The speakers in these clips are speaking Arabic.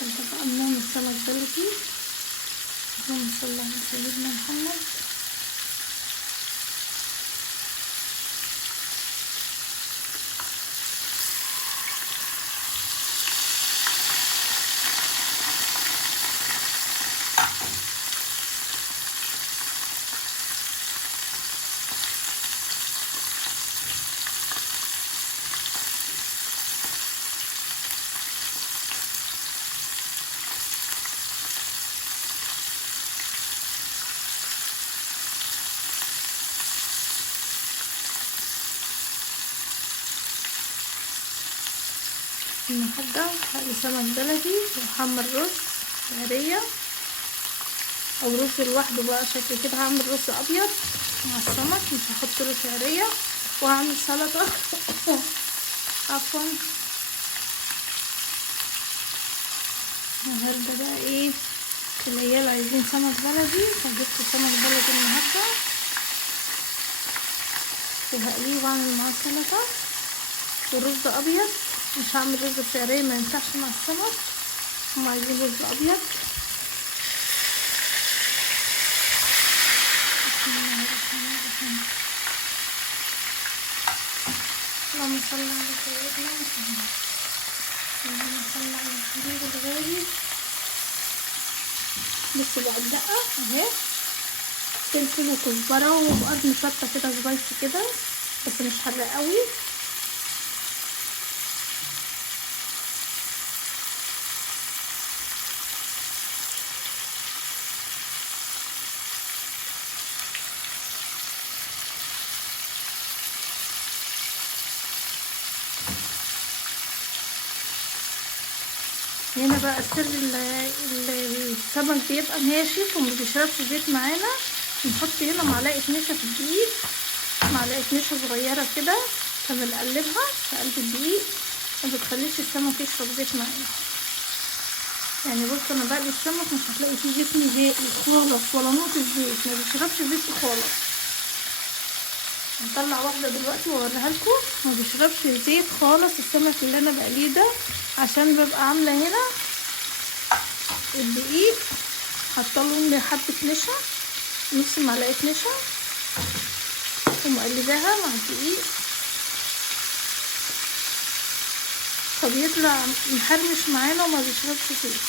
بقى منهم السمك بلدي. اللهم صل على سيدنا محمد. النهارده هقلي سمك بلدي وهعمل رز شعريه او رز لوحده بقى شكل كده. هعمل رز ابيض مع السمك، مش هحط له شعريه، وهعمل سلطه عفوا. النهارده بقى ايه، العيال عايزين سمك بلدي، فجبت سمك بلدي النهارده وهقليه واعمل معاه سلطه ورز ابيض. مش هعمل رز بشعريه، ما ينفعش مع السمك، هم عايزين رز ابيض. بسم الله الرحمن الرحيم. اللهم صل على سيدنا محمد. اللهم صل على الحبيب الغالي. بصوا بقى الدقه اهي، فلفل وكزبره وقرن شطه كده سبايسي كده، بس مش حراق قوي. هنا بقى السر، السمك بيبقى ناشف وما بيشربش زيت معانا. نحط هنا معلقه نشا في الدقيق، معلقه نشا صغيره كده، فبنقلبها في قلب الدقيق، ما بتخليش السمك يشرب زيت معانا. يعني بص انا بقلي السمك مش هتلاقي فيه زيت خالص ولا نقطه زيت، ما بيشربش زيت خالص. هنطلع واحده دلوقتي واوريها لكم، ما بيشربش زيت خالص السمك اللي انا بقليه ده، عشان ببقى عامله هنا الدقيق حطاله حبه نشا، نص معلقه نشا، ومقلباها مع الدقيق، فبيطلع محرمش معانا وما بيشربش زيت.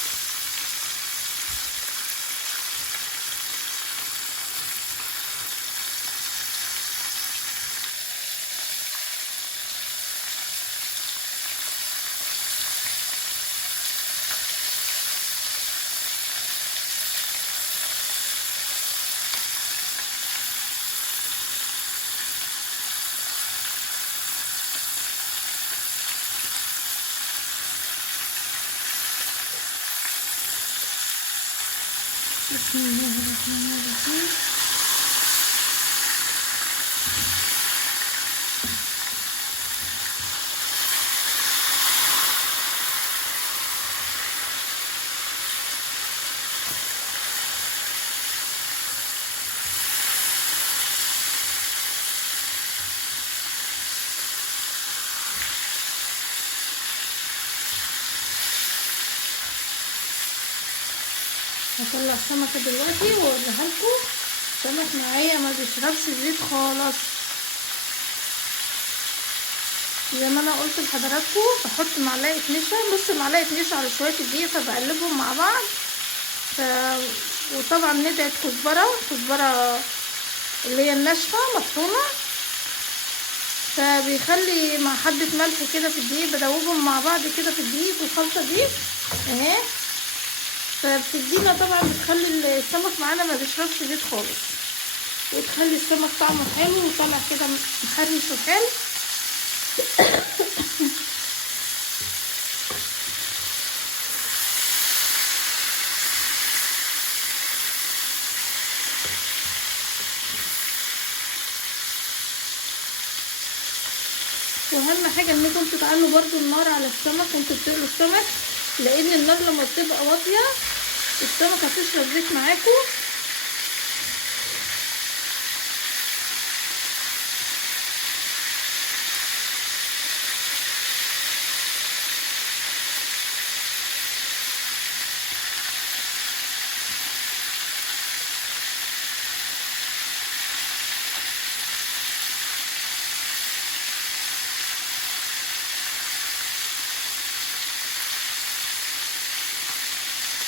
بسم الله الرحمن الرحيم. هطلع السمكه دلوقتي واوريها لكم. السمك معايا ما بيشربش زيت خالص، زي ما انا قلت لحضراتكم. بحط معلقه نشا، نص معلقه نشا على شويه الدقيق، فبقلبهم مع بعض. وطبعا ندعه كزبره اللي هي الناشفه مطحونه، فبيخلي مع حبه ملح كده في الدقيق، بدوبهم مع بعض كده في الدقيق في الخلطه دي اهي. فبتدينا طبعا، بتخلي السمك معانا ما بيشربش زيت خالص، وتخلي السمك طعمه حلو وطالع كده محرمش وحلو. واهم حاجه انكم انتوا تعلوا برضو النار على السمك وانتوا بتقلوا السمك، لان النار لما بتبقى واطيه السمك هتشرب زيت معاكم.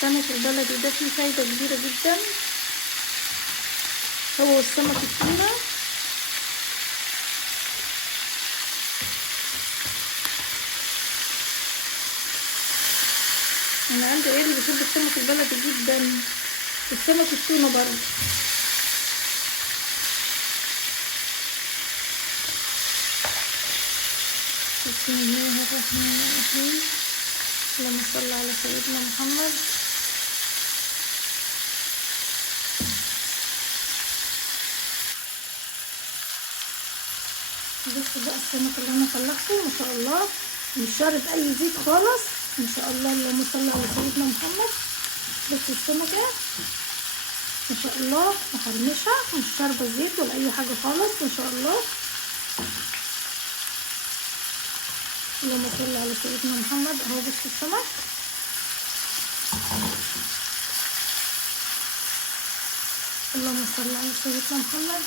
السمك البلدي ده فيه فايدة كبيرة جدا، هو والسمك التونة. انا عندي عيلة بيحب السمك البلدي جدا، والسمك التونة برضه. بسم الله الرحمن الرحيم، اللهم صل على سيدنا محمد. بصوا بقى السمك اللي انا طلعته ما شاء الله، مش شارب اي زيت خالص ما شاء الله، اللهم صل على سيدنا محمد. بصوا السمكه ما شاء الله محرمشه، مش شاربه زيت ولا اي حاجه خالص ما شاء الله. اللهم صل على سيدنا محمد. اهو بصوا السمك، اللهم صل على سيدنا محمد.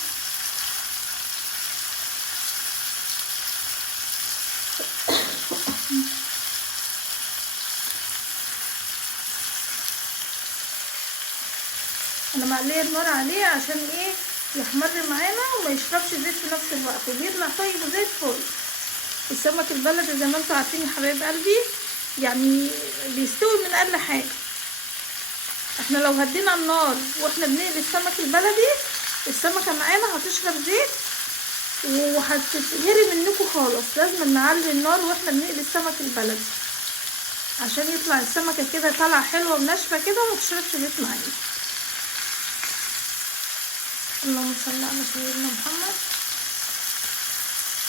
انا معليه النار عليه عشان ايه؟ يحمر معانا وما يشربش زيت في نفس الوقت، وبيطلع طيب زي الفل. السمك البلدي زي ما انتوا عارفين يا حبايب قلبي يعني بيستوي من اقل حاجه. احنا لو هدينا النار واحنا بنقلي السمك البلدي، السمكه معانا هتشرب زيت وهتتهري منكم خالص. لازم نعلي النار واحنا بنقلي السمك البلدي عشان يطلع السمكه كده طالعه حلوه وناشفه كده وما تشربش زيت معانا. اللهم صل على سيدنا محمد.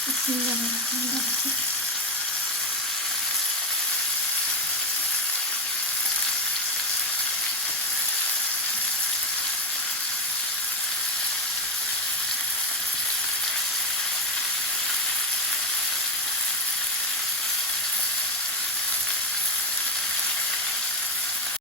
بسم الله الرحمن الرحيم.